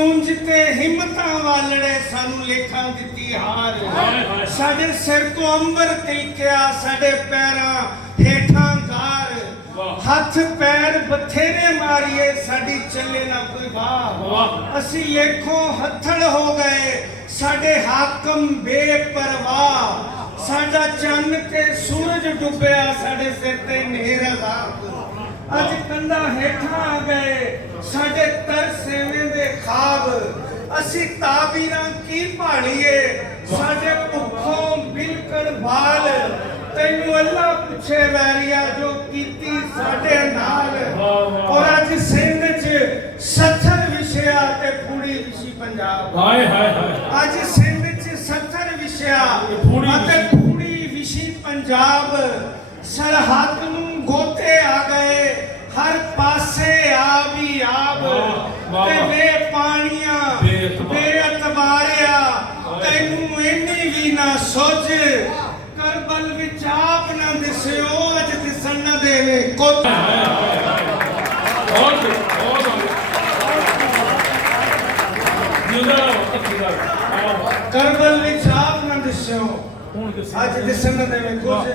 ਉਂਝ ਤੇ ਹਿੰਮਤਾਂ ਵਾਲੜੇ ਸਾਨੂੰ ਲੇਖਾਂ ਦਿੱਤੀ ਹਾਰ। ਸਾਡੇ ਸਿਰ ਤੋਂ ਅੰਬਰ ਤਿਲਕਿਆ, ਸਾਡੇ ਪੈਰਾਂ ਹੇਠਾਂ ਗਾਰ। ਹੱਥ ਪੈਰ ਬਥੇਰੇ ਮਾਰੀਏ, ਸਾਡੀ ਚੱਲੇ ਨਾ ਕੋਈ ਵਾਹ। ਅਸੀਂ ਲੇਖੋਂ ਹੱਥੜ ਹੋ ਗਏ, ਸਾਡੇ ਹਾਕਮ ਬੇਪਰਵਾਹ। ਸਾਡਾ ਚੰਨ ਤੇ ਸੂਰਜ ਡੁੱਬਿਆ, ਸਾਡੇ ਸਿਰ ਤੇ ਨੇਰ ਅਜ਼ਾਬ। ਅੱਜ ਕੰਧਾਂ ਹੇਠਾਂ ਆ ਗਏ, ਸਾਡੇ ਤਰਸੇਵੇਂ ਦੇ ਖਾਬ। ਅਸੀਂ ਤਾਬੀਰਾਂ ਕੀ ਭਾਲੀਏ, ਸਾਡੇ ਭੁੱਖੋਂ ਬਿਲਕਣ ਬਾਲ। ਤੈਨੂੰ ਅੱਲਾ ਪੁੱਛੇ ਵੈਰੀਆ ਜੋ ਕੀਤੀ ਸਾਡੇ ਨਾਲ। ਔਰ ਅੱਜ ਸਿੰਧ ਚ 70 ਵਿਸ਼ਿਆ ਤੇ ਪੂਰੀ ਵਿਸ਼ੀ ਪੰਜਾਬ। ਹਾਏ ਹਾਏ ਹਾਏ। ਅੱਜ ਸਿੰਧ ਚ 70 ਵਿਸ਼ਿਆ ਅਤੇ ਪੂਰੀ ਵਿਸ਼ੀ ਪੰਜਾਬ। ਸਰਹੱਦ ਨੂੰ ਗੋਤੇ ਆ ਗਏ, ਹਰ ਪਾਸੇ ਆਬ ਹੀ ਆਬ। ਤੇ ਵੇ ਪਾਣੀਆਂ ਬੇਅਤਬਾਰਿਆ, ਤੈਨੂੰ ਇੰਨੀ ਵੀ ਨਾ ਸੋਚ। ਕਰਬਲ ਵਿੱਚ ਆਪ ਨਾ ਦਿਸਿਓ, ਅੱਜ ਦਿਸਣ ਨਾ ਦੇਵੇ ਕੁੱਤ। ਕਰਬਲ ਵਿੱਚ ਆਪ ਨਾ ਦਿਸਿਓ, ਅੱਜ ਦਿਸਣ ਨਾ ਦੇਵੇ ਕੁੱਤ।